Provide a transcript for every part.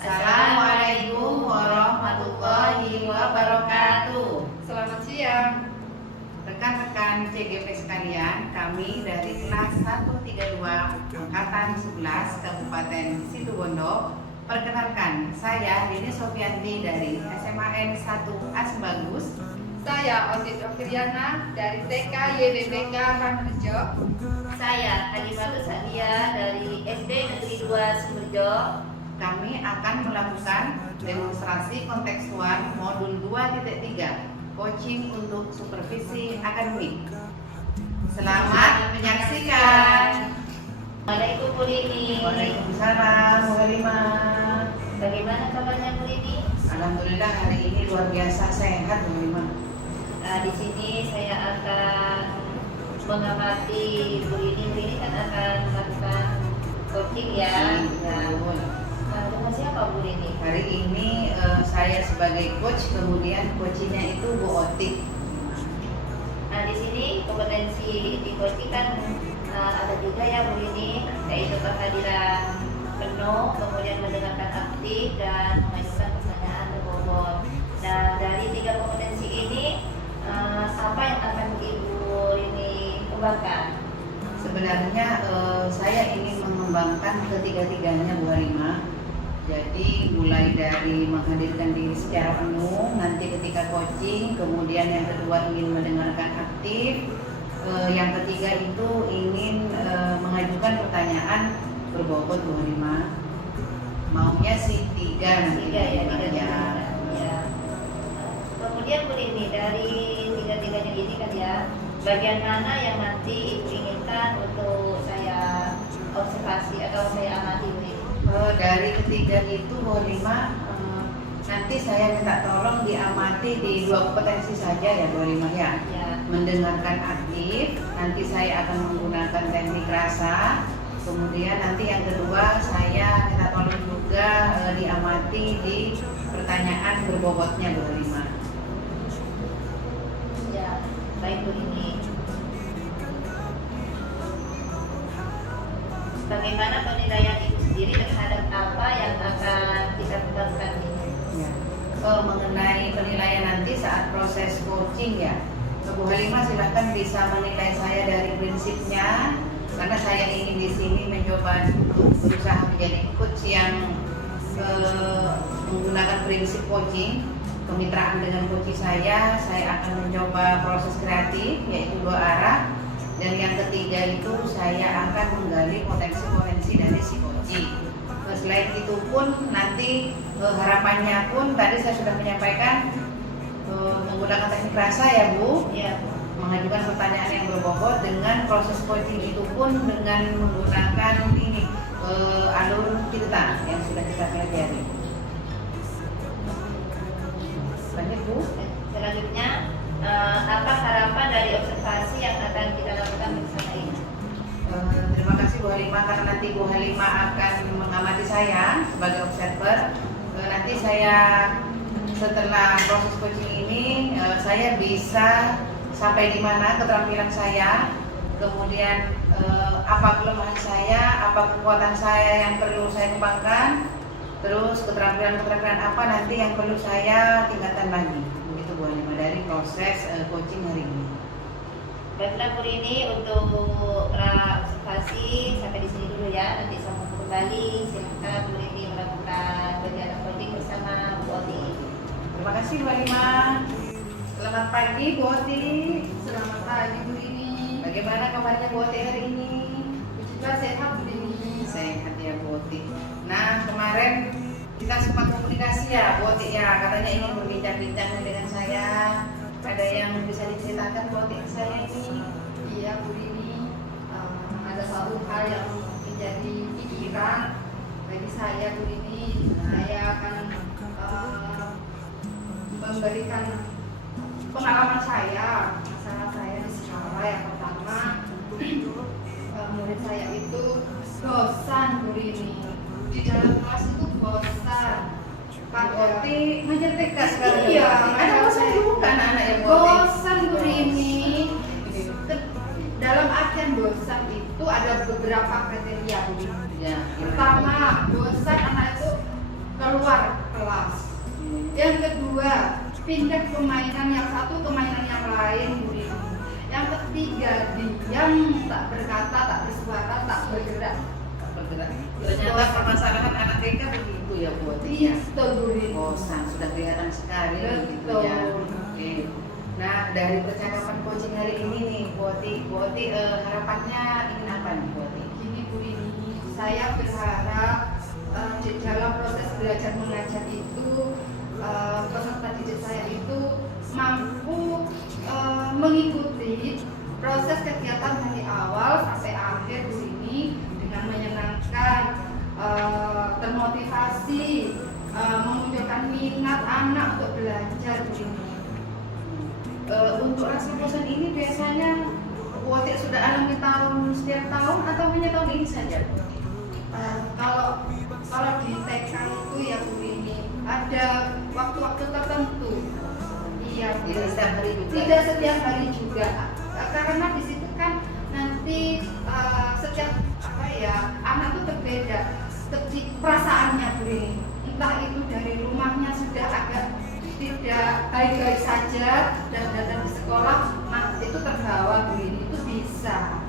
Assalamualaikum warahmatullahi wabarakatuh. Selamat siang. Rekan-rekan CGP sekalian, kami dari kelas 132 Angkatan 11 Kabupaten Situbondo. Perkenalkan, saya Dini Sofianti dari SMAN 1 Asbagus. Saya Otit Okriana dari TK YBBK Ranrejo. Saya Halimah Sadia dari SD Negeri 2 Sumberjo. Kami akan melakukan demonstrasi kontekstual modul 2.3 coaching untuk supervisi akademik. Selamat menyaksikan. Assalamualaikum Bu Rini. Waalaikumsalam Bu Halimah. Bagaimana kabarnya Bu Rini? Alhamdulillah hari ini luar biasa sehat Bu Halimah. Di sini saya akan mengamati Bu Rini. Bu Rini kan akan melakukan coaching ya. Dengan siapa Bu Rini? Hari ini saya sebagai coach, kemudian coachingnya itu Bu Otik. Di sini kompetensi di coaching kan ada juga ya Bu Rini, yaitu kehadiran penuh, kemudian mendengarkan aktif dan mengajukan pertanyaan berbobot. Dan dari 3 kompetensi ini, apa yang akan Ibu Rini kembangkan? Sebenarnya saya ingin mengembangkan ketiga-tiganya Bu Halimah. Jadi mulai dari menghadirkan diri secara penuh, nanti ketika coaching, kemudian yang kedua ingin mendengarkan aktif, yang ketiga itu ingin mengajukan pertanyaan berbobot Bu Halimah. Maunya sih 3 nanti. 3 ya, 3 ya. ya. Kemudian Bu Rini, dari 3-3-nya ini kan ya, bagian mana yang nanti Ibu inginkan untuk saya observasi atau saya amati Bu Rini? Dari ketiga itu Bu Halimah, nanti saya minta tolong diamati di 2 kompetensi saja ya Bu Halimah ya. Ya. Mendengarkan aktif, nanti saya akan menggunakan teknik rasa. Kemudian nanti yang kedua saya minta tolong juga diamati di pertanyaan berbobotnya Bu Halimah. Ya, baik Bu Rini. Bagaimana penilaian Ibu sendiri terhadap apa yang akan kita kembangkan ini? Ya. Mengenai penilaian nanti saat proses coaching ya, Bu Halimah silahkan bisa menilai saya dari prinsipnya, karena saya ingin di sini mencoba untuk berusaha menjadi coach yang menggunakan prinsip coaching, kemitraan dengan coach saya akan mencoba proses kreatif yaitu 2 arah, dan yang ketiga itu saya akan menggali potensi-potensi dari si coaching. Selain itu pun nanti harapannya pun tadi saya sudah menyampaikan menggunakan teknik rasa ya Bu. Ya, Bu. Mengajukan pertanyaan yang berbobot dengan proses coaching itu pun dengan menggunakan ini alur cerita yang sudah kita pelajari. Lanjut Bu. Selanjutnya, apa harapan dari observasi yang akan kita lakukan bersama ini? Terima kasih Bu Halimah, karena nanti Bu Halimah akan mengamati saya sebagai observer. Nanti saya setelah proses coaching ini saya bisa sampai di mana keterampilan saya, kemudian apa kelemahan saya, apa kekuatan saya yang perlu saya kembangkan, terus keterampilan apa nanti yang perlu saya tingkatkan lagi. Begitu Bu Halimah dari proses coaching hari ini. Baiklah Bu Rini, untuk observasi sampai di sini dulu ya. Nanti sambung kembali. Silakan Bu Rini melakukan kegiatan coaching bersama Bu Oti. Terima kasih Bu Halimah. Selamat pagi Bu Oti. Selamat pagi Bu Rini. Bagaimana kabarnya Bu Oti hari ini? Juga sehat Bu Rini. Sehat ya Bu Oti. Nah, kemarin kita sempat komunikasi ya Bu Oti ya, katanya ingin berbincang-bincang dengan saya. Ada yang bisa diceritakan Bu Oti ke saya ini? Iya Bu Rini, ada satu hal yang menjadi pikiran bagi saya Bu Rini. Saya akan memberikan pengalaman saya, masalah saya di sekolah. Yang pertama, murid saya itu bosan Bu Rini. Di dalam kelas itu bosan. Bu Oti ngajar TK sekarang. Iya, ada bosan juga anak-anak yang Bu Oti. bosan Bu Rini. Dalam artian bosan itu ada beberapa kriteria Bu Rini. Ya, Pertama, bosan anak itu keluar kelas. Yang kedua, pindah ke mainan yang satu ke mainan yang lain, Bu Rini. Yang ketiga, diam, tak berkata, tak bersuara, tak bergerak. Ternyata permasalahan anak TK begitu ya Bu Oti. Iya, betul Bu Rini. Bosan sudah kelihatan sekali begitu ya. Oke. Nah, dari percakapan coaching hari ini nih Bu Oti, harapannya ingin apa nih Bu Oti? Gini Bu Rini, saya berharap di dalam proses belajar mengajar itu peserta didik saya itu mampu mengikuti proses kegiatan dari awal sampai akhir Bu Rini dengan menyenangkan, termotivasi, memunculkan minat anak untuk belajar Bu Rini. Untuk rasa bosan ini biasanya Bu Oti sudah alami setiap tahun atau hanya tahun ini saja? Kalau di TK itu ya Bu Rini ada waktu-waktu tertentu. Iya, Tidak setiap hari juga. tidak setiap hari juga. Karena di situ kan nanti setiap anak itu berbeda perasaannya Bu Rini. Entah itu dari rumahnya sudah agak tidak baik-baik saja dan datang di sekolah, nah itu terbawa Bu Rini, itu bisa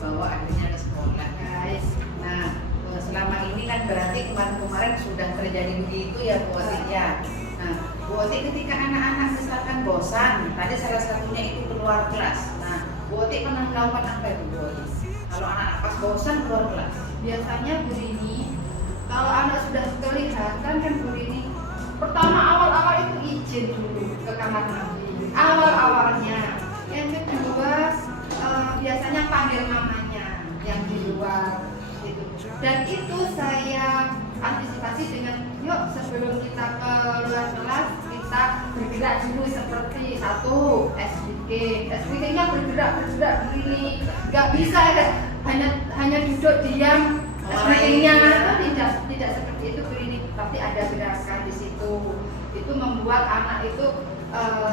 Bawa adanya ke sekolah. guys. Nah, selama ini kan berarti kemarin sudah terjadi begitu ya Bu Oti ya. Nah, Bu Oti ketika anak-anak misalkan bosan, tadi salah satunya itu keluar kelas. Nah, Bu Oti pernah melakukan apa itu Bu Oti? Kalau anak-anak pas bosan keluar kelas? Biasanya Bu Rini, kalau anak sudah kelihatan kan Bu Rini, pertama awal-awal itu izin dulu ke kamar mandi, awal-awalnya. Yang kedua biasanya panggil mamanya yang di luar gitu. Dan itu saya antisipasi dengan yuk sebelum kita ke luar kelas kita bergerak dulu seperti satu SBG-nya bergerak begini, nggak bisa hanya duduk diam. SBG-nya tidak seperti itu begini, tapi ada gerakan di situ. Itu membuat anak itu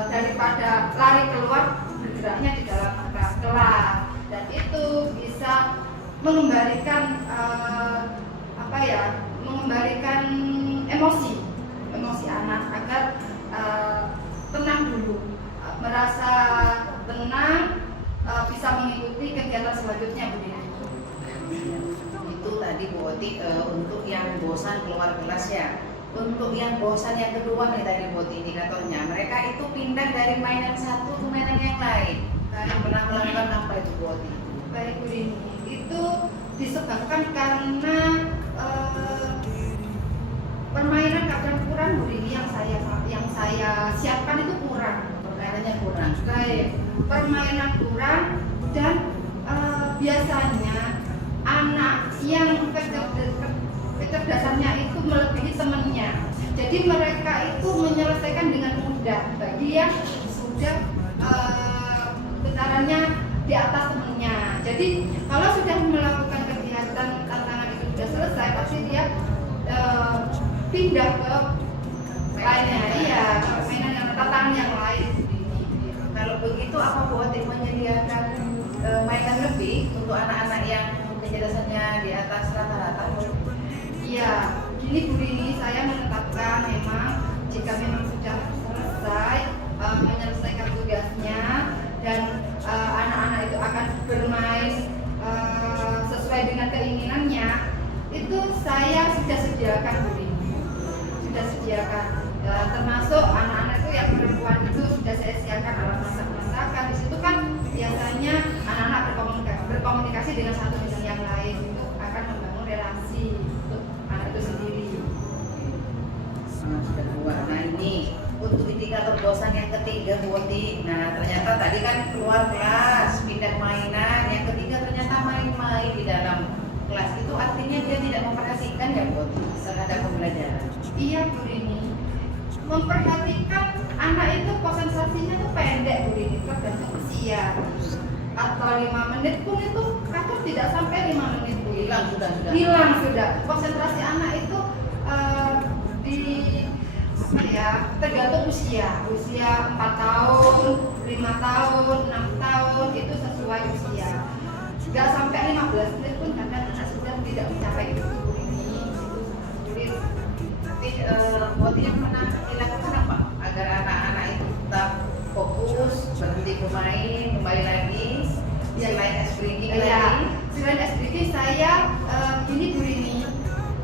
daripada lari keluar bergeraknya di dalam kelas, dan itu bisa mengembalikan mengembalikan emosi anak agar tenang dulu, merasa tenang, bisa mengikuti kegiatan selanjutnya Bu Rini. Itu tadi Bu Oti untuk yang bosan keluar kelas ya. Untuk yang bosan yang kedua nih tadi Bu Oti indikatornya, mereka itu pindah dari mainan satu ke mainan yang lain. Yang pernah melakukan apa itu Bu Oti? Baik Bu Rini, itu disebabkan karena permainan kadang kurang Bu Rini, yang saya siapkan itu kurang, Permainannya kurang. baik permainan kurang, dan biasanya anak yang kecerdasannya itu melebihi temannya, jadi mereka itu menyelesaikan dengan mudah bagi yang sudah getarannya di atas temannya. Jadi kalau sudah melakukan kegiatan tantangan itu sudah selesai, pasti dia pindah ke lainnya, iya, mainan yang tantangan yang lain. Kalau begitu apa Bu Oti menyediakan mainan lebih untuk anak-anak yang kecerdasannya di atas rata-rata? Iya, gini Bu Rini, saya menetapkan memang jika memang sudah selesai menyelesaikan tugasnya dan anak-anak itu akan bermain sesuai dengan keinginannya, itu saya sudah sediakan Bu Rini, sudah sediakan, termasuk anak-anak itu yang perempuan itu sudah saya sediakan alat masak-masakan. Di situ kan biasanya anak-anak berkomunikasi dengan satu dengan yang lain, itu akan membangun relasi untuk anak itu sendiri. Sudah dua. Nah ini untuk indikator bosan yang ketiga Bu Oti. Nah ternyata tadi kan keluar kelas, pindah mainan. Yang ketiga ternyata main-main di dalam kelas. Itu artinya dia tidak memperhatikan ya Bu Oti terhadap pembelajaran. Iya Bu Rini, memperhatikan anak itu konsentrasinya tuh pendek Bu Rini, tergantung usia. Atau 5 menit pun itu kadang tidak sampai 5 menit Bu. Hilang sudah. Konsentrasi anak itu tergantung usia 4 tahun, 5 tahun, 6 tahun, itu sesuai usia. Nggak sampai 15 menit pun kadang anak sudah tidak mencapai itu Bu Rini. Itu sulit. yang pernah dilakukan apa agar anak-anak itu tetap fokus, berhenti bermain, kembali lagi selain S-Bridging Iya, lagi? selain SBG saya gini Bu Rini,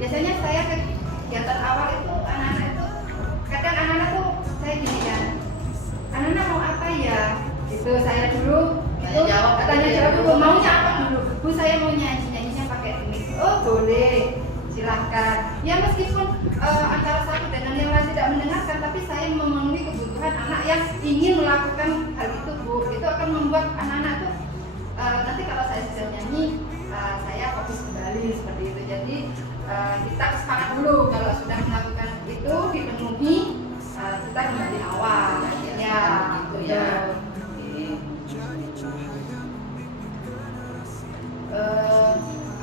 biasanya saya kegiatan awal itu anak-anak itu kadang anak-anak tuh saya gini kan, anak-anak mau apa ya? Gitu saya dulu tanya jawab dulu, maunya apa dulu? Bu saya mau nyanyinya pakai ini. Oh boleh, silahkan. Ya meskipun antara satu dengan yang lain tidak mendengarkan, tapi saya memenuhi kebutuhan anak yang ingin melakukan hal itu Bu. Itu akan membuat anak-anak tuh nanti kalau saya sudah nyanyi, saya fokus kembali seperti itu. Jadi kita sepakat dulu kalau sudah melakukan itu dipenuhi, kita kembali awal. Ya, gitu ya.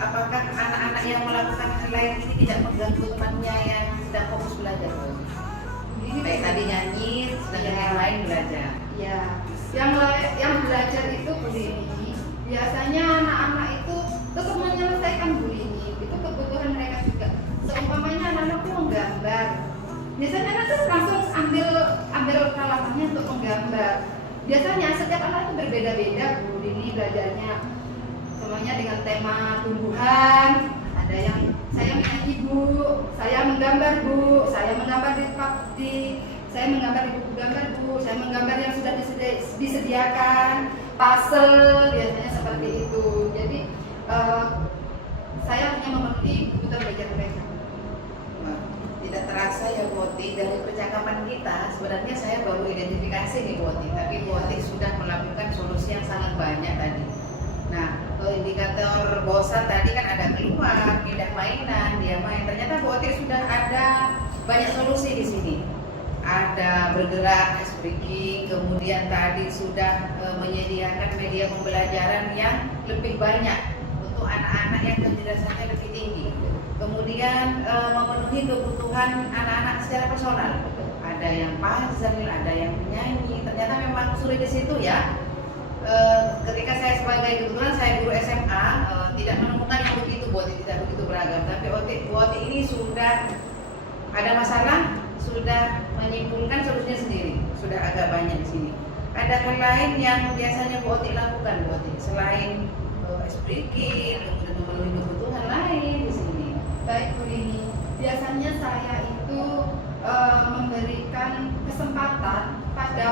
Apakah anak-anak yang melakukan hal lain ini tidak mengganggu temannya yang sedang fokus belajar? Kayak tadi nyanyi, sedangkan yang lain belajar. Ya, yang belajar itu Bu Rini, biasanya anak-anak itu tetap menyelesaikan Bu Rini, itu kebutuhan mereka juga. Seumpamanya anak-anak itu menggambar, biasanya anak itu langsung ambil peralatannya untuk menggambar. Biasanya setiap anak itu berbeda-beda Bu Rini belajarnya. Semuanya dengan tema tumbuhan. Ada yang saya menyanyi Bu, saya menggambar Bu, saya menggambar saya menggambar di buku gambar Bu, saya menggambar yang sudah disediakan, puzzle biasanya seperti itu. Jadi saya hanya memenuhi kebutuhan belajar mereka. Tidak terasa ya Bu Oti, dari percakapan kita sebenarnya saya baru identifikasi nih Bu Oti, tapi Bu Oti sudah melakukan solusi yang sangat banyak tadi. Nah, indikator bosan tadi kan ada keluar, pindah mainan, dia main. Ternyata Bu Oti sudah ada banyak solusi di sini. Ada bergerak, S-Bridging, kemudian tadi sudah menyediakan media pembelajaran yang lebih banyak untuk anak-anak yang kecerdasannya lebih tinggi. Kemudian memenuhi kebutuhan anak-anak secara personal. Ada yang puzzle, ada yang menyanyi. Ternyata memang sulit di situ ya. Ketika saya sebagai kebetulan saya guru SMA tidak menemukan yang begitu Bu Oti, tidak begitu beragam. Tapi Bu Oti ini sudah ada masalah, sudah menyimpulkan solusinya sendiri, sudah agak banyak di sini. Ada hal lain yang biasanya Bu Oti lakukan Bu Oti selain S-Bridging, kemudian memenuhi kebutuhan lain di sini. Baik Bu Rini, biasanya saya itu memberikan kesempatan pada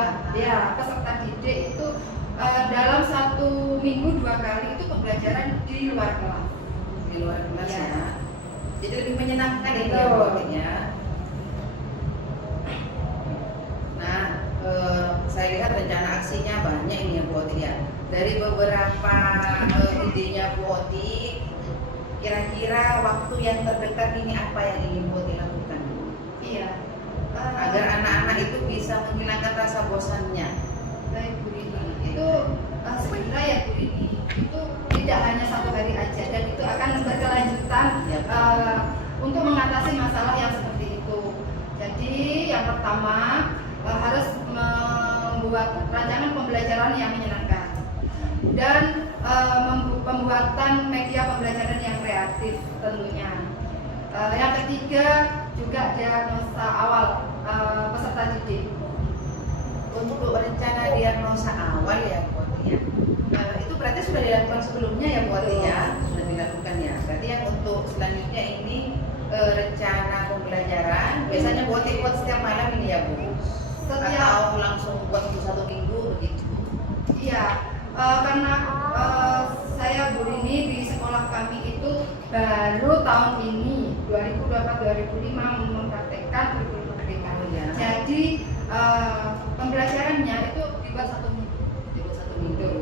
peserta didik itu dalam 1 minggu 2 kali itu pembelajaran di luar kelas. Di luar kelas Ya. ya. Jadi lebih menyenangkan itu ya Bu Oti ya. Nah, saya lihat rencana aksinya banyak ini ya Bu Oti ya. Dari beberapa idenya Bu Oti, kira-kira waktu yang terdekat ini apa yang ingin Bu Oti lakukan? Iya. Agar anak-anak itu bisa menghilangkan rasa bosannya. Baik Bu Rini, itu sebenarnya ya Bu Rini, itu tidak hanya 1 hari aja dan itu akan berkelanjutan Ya. untuk mengatasi masalah yang seperti itu. Jadi yang pertama harus membuat rancangan pembelajaran yang menyenangkan dan pembuatan media pembelajaran yang kreatif tentunya. Yang ketiga juga diagnosa awal peserta didik. Untuk rencana diagnosa awal ya Bu Oti ya. Itu berarti sudah dilakukan sebelumnya ya Bu Oti ya, sudah dilakukan ya. Berarti yang untuk selanjutnya ini rencana pembelajaran biasanya Bu Oti buat setiap malam ini ya Bu? Atau langsung buat untuk 1 minggu begitu? Iya, karena saya Bu Rini di sekolah kami itu baru tahun ini 2024-2005 mempraktekkan kurikulum merdeka. Ya. Jadi pembelajarannya itu dibuat 1 minggu. Dibuat 1 minggu.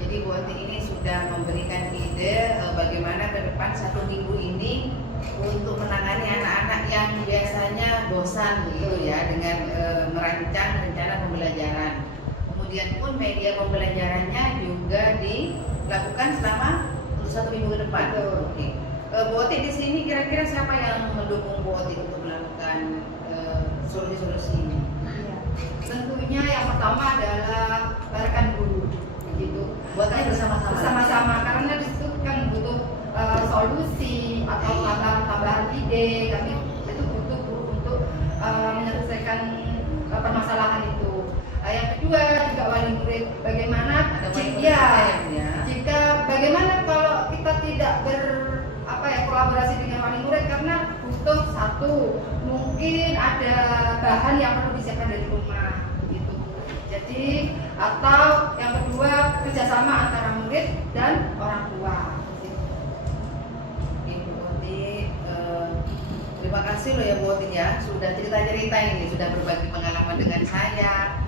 Jadi Bu Oti ini sudah memberikan ide bagaimana ke depan 1 minggu ini untuk menangani anak-anak yang biasanya bosan gitu ya dengan merancang rencana pembelajaran. Kemudian pun media pembelajarannya juga dilakukan selama 1 minggu ke depan. Oke. Bu Oti di sini kira-kira siapa yang mendukung Bu Oti untuk melakukan solusi-solusi ini? Iya. Tentunya yang pertama adalah rekan guru, begitu. Buatnya Bersama-sama karena di situ kan butuh solusi atau tambahan ide. Kami itu butuh guru untuk satu, mungkin ada bahan yang perlu disiapkan dari rumah gitu. Jadi atau yang kedua kerjasama antara murid dan orang tua. Ibu Oti, terima kasih loh ya Bu Oti ya, sudah cerita-cerita ini, sudah berbagi pengalaman dengan saya.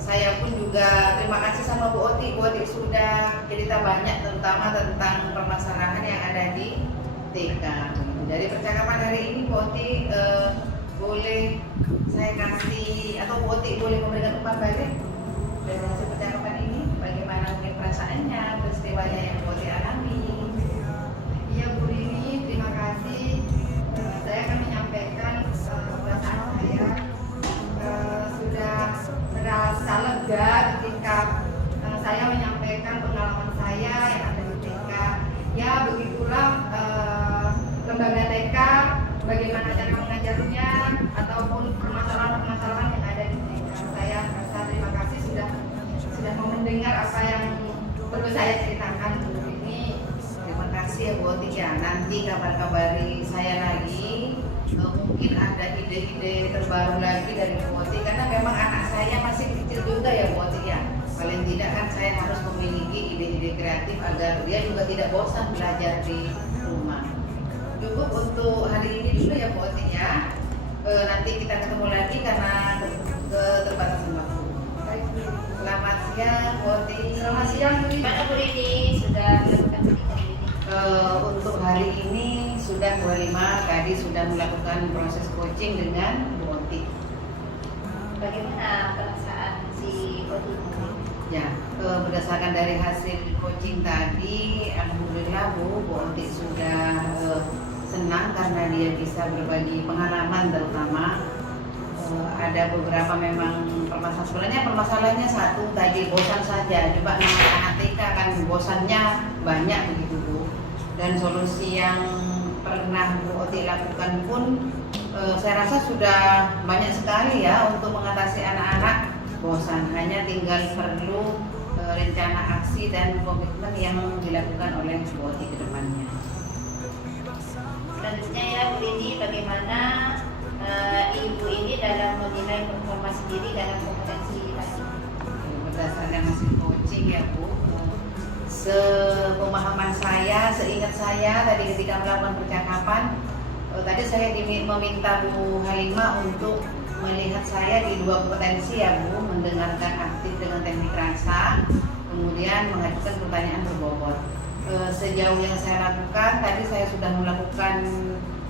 Saya pun juga terima kasih sama Bu Oti. Bu Oti sudah cerita banyak terutama tentang permasalahan yang ada di TK. Dari percakapan hari ini Bu Oti, boleh saya kasih atau Bu Oti boleh memberikan umpan balik dari hasil percakapan ini, bagaimana mungkin perasaannya, peristiwanya yang Bu Oti alami. Iya Bu Rini, terima kasih. Saya akan menyampaikan perasaan saya. Sudah merasa lega ketika saya menyampaikan pengalaman saya yang ada di TK. Ya begitulah lembaga TK, bagaimana cara mengajarnya ataupun permasalahan-permasalahan yang ada di TK. Saya merasa terima kasih sudah mau mendengar apa yang perlu saya ceritakan Bu Rini. Terima kasih ya Bu Oti ya. Nanti kabar-kabari saya lagi. Mungkin ada ide-ide terbaru lagi dari Bu Oti karena memang anak saya masih kecil juga ya Bu Oti ya. Paling tidak kan saya harus memiliki ide-ide kreatif agar dia juga tidak bosan belajar di rumah. Cukup untuk hari ini dulu ya Bu Oti ya. Nanti kita ketemu lagi karena keterbatasan waktu. Selamat siang Bu Oti. Selamat siang Bu Rini. Gimana Bu Rini sudah melakukan pendidikan ini? Untuk hari ini sudah 25, tadi sudah melakukan proses coaching dengan Bu Oti. Bagaimana perasaan si Oti? Ya, berdasarkan dari hasil coaching tadi, alhamdulillah Bu Oti sudah senang karena dia bisa berbagi pengalaman terutama. Ada beberapa memang permasalahan, sebenarnya permasalahannya satu tadi bosan saja. Coba namanya anak TK kan bosannya banyak begitu Bu. Dan solusi yang pernah Bu Oti lakukan pun saya rasa sudah banyak sekali ya untuk mengatasi anak-anak bosan. Hanya tinggal perlu rencana aksi dan komitmen yang dilakukan oleh Bu Oti ke depannya. Selanjutnya ya Bu Rini, bagaimana Ibu ini dalam menilai performa sendiri dalam kompetensi tadi? Berdasarkan hasil coaching ya Bu, sepemahaman saya, seingat saya tadi ketika melakukan percakapan, tadi saya meminta Bu Halimah untuk melihat saya di dua kompetensi ya Bu, mendengarkan aktif dengan teknik rasa, kemudian mengajukan pertanyaan berbobot. Sejauh yang saya lakukan, tadi saya sudah melakukan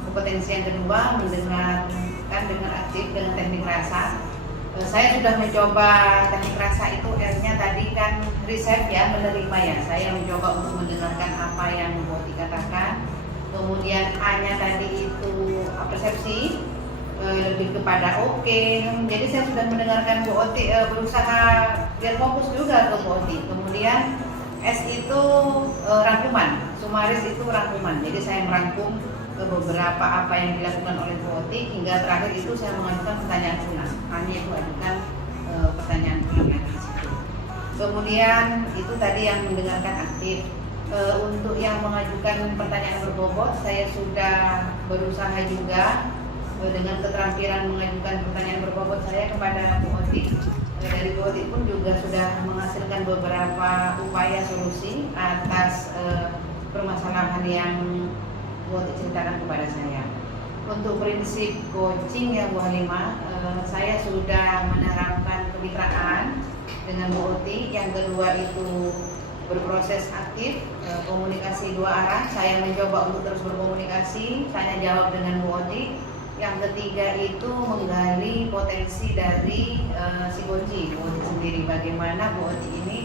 kompetensi yang kedua, mendengarkan dengan aktif dengan teknik rasa. Saya sudah mencoba teknik rasa itu, R-nya tadi kan receive ya, menerima ya. Saya mencoba untuk mendengarkan apa yang Bu Oti katakan. Kemudian A-nya tadi itu persepsi, lebih kepada oke. Jadi saya sudah mendengarkan Bu Oti, berusaha biar fokus juga ke Bu Oti. Kemudian S itu rangkuman, sumaris itu rangkuman. Jadi saya merangkum beberapa apa yang dilakukan oleh Bu Oti, hingga terakhir itu saya mengajukan pertanyaan ulang. Hanya itu ajukan pertanyaan ulang yang di situ. Kemudian itu tadi yang mendengarkan aktif. Untuk yang mengajukan pertanyaan berbobot, saya sudah berusaha juga dengan keterampilan mengajukan pertanyaan berbobot saya kepada Bu Oti. Dari Bu Oti pun juga sudah menghasilkan beberapa upaya solusi atas permasalahan yang Bu Oti ceritakan kepada saya. Untuk prinsip coaching ya Bu Halimah, saya sudah menerapkan kemitraan dengan Bu Oti. Yang kedua itu berproses aktif, komunikasi dua arah. Saya mencoba untuk terus berkomunikasi, tanya jawab dengan Bu Oti. Yang ketiga itu menggali potensi dari si Bu Oti sendiri, bagaimana Bu Oti ini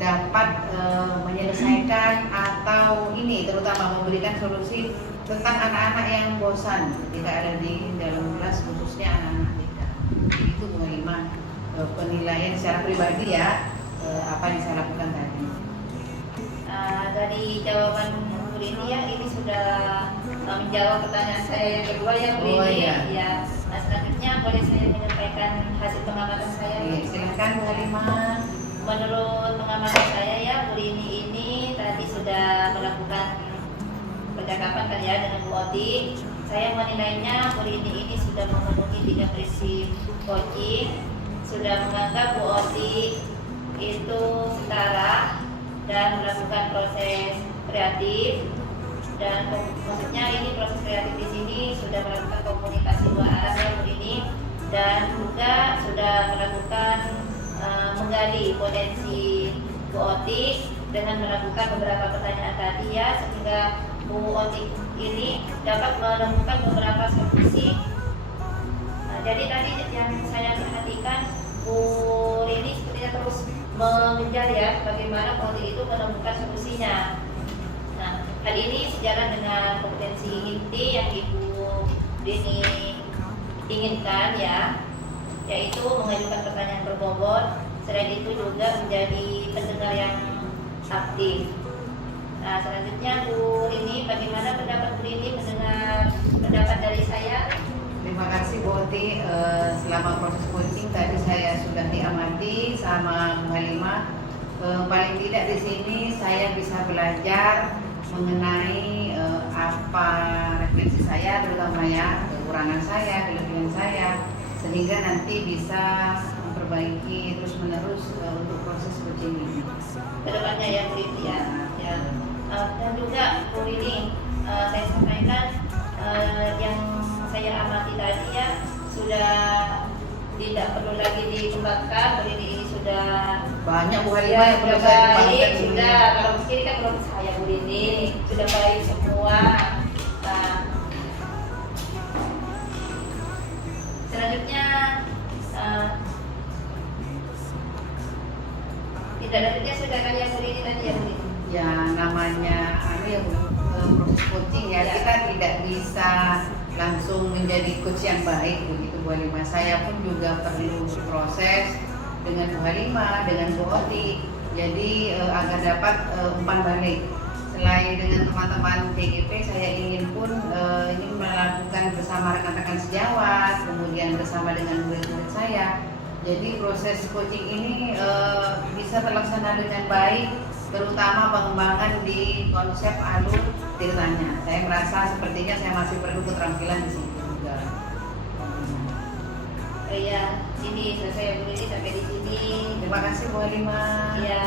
dapat menyelesaikan atau ini terutama memberikan solusi tentang anak-anak yang bosan ketika ada di dalam kelas, khususnya anak-anak TK. Itu Bu Halimah penilaian secara pribadi ya apa yang saya lakukan tadi. Dari jawaban Bu Rini ya, ini sudah menjawab pertanyaan saya yang kedua ya Bu Rini. Oh, iya. Ya. Nah, selanjutnya boleh saya menyampaikan hasil pengamatan saya? Iya, silakan Bu Halimah. Menurut pengamatan saya ya, Bu Rini ini tadi sudah melakukan percakapan kan ya dengan Bu Oti. saya menilainya Bu Rini ini sudah memenuhi 3 prinsip coaching, sudah menganggap Bu Oti itu setara dan melakukan proses kreatif, dan maksudnya ini proses kreatif di sini sudah melakukan komunikasi 2 arah ya Bu Rini, dan juga sudah melakukan menggali potensi Bu Oti dengan melakukan beberapa pertanyaan tadi ya, sehingga Bu Oti ini dapat menemukan beberapa solusi. Jadi tadi yang saya perhatikan Bu Rini sepertinya terus mengejar ya bagaimana Bu Oti itu menemukan solusinya. Nah, hal ini sejalan dengan kompetensi inti yang Ibu Rini inginkan ya, yaitu mengajukan pertanyaan berbobot. Selain itu juga menjadi pendengar yang aktif. Nah, selanjutnya Bu Rini, bagaimana pendapat Bu Rini mendengar pendapat dari saya? Terima kasih Bu Oti. Selama proses coaching tadi saya sudah diamati sama Bu Halimah. Paling tidak di sini saya bisa belajar mengenai apa refleksi saya, terutama ya kekurangan saya, kelebihan saya, sehingga nanti bisa memperbaiki terus menerus untuk proses coaching ini. Kedepannya ya Bu Rini ya. Dan juga Bu Rini, saya sampaikan yang saya amati tadi ya, sudah tidak perlu lagi dikembangkan. Bu Rini ini sudah Banyak Bu ya, Halimah yang sudah perlu saya baik, kembangkan. sudah kalau begini kan belum saya Bu Rini sudah baik semua. Nah, selanjutnya tidak lanjutnya sudah kalian Bu Rini tadi ya Bu Rini. Ya namanya proses coaching ya, Ya. kita tidak bisa langsung menjadi coach yang baik begitu Bu Halimah. Saya pun juga perlu proses dengan Bu Halimah, dengan Bu Oti, jadi agar dapat umpan balik. Selain dengan teman-teman TGP, saya ingin pun ini melakukan bersama rekan-rekan sejawat, kemudian bersama dengan murid-murid saya. Jadi proses coaching ini bisa terlaksana dengan baik, terutama pengembangan di konsep alur ceritanya. Saya merasa sepertinya saya masih perlu keterampilan di situ juga. Ya, ini selesai ya Bu Rini sampai di sini. Terima kasih Bu Halimah. Ya.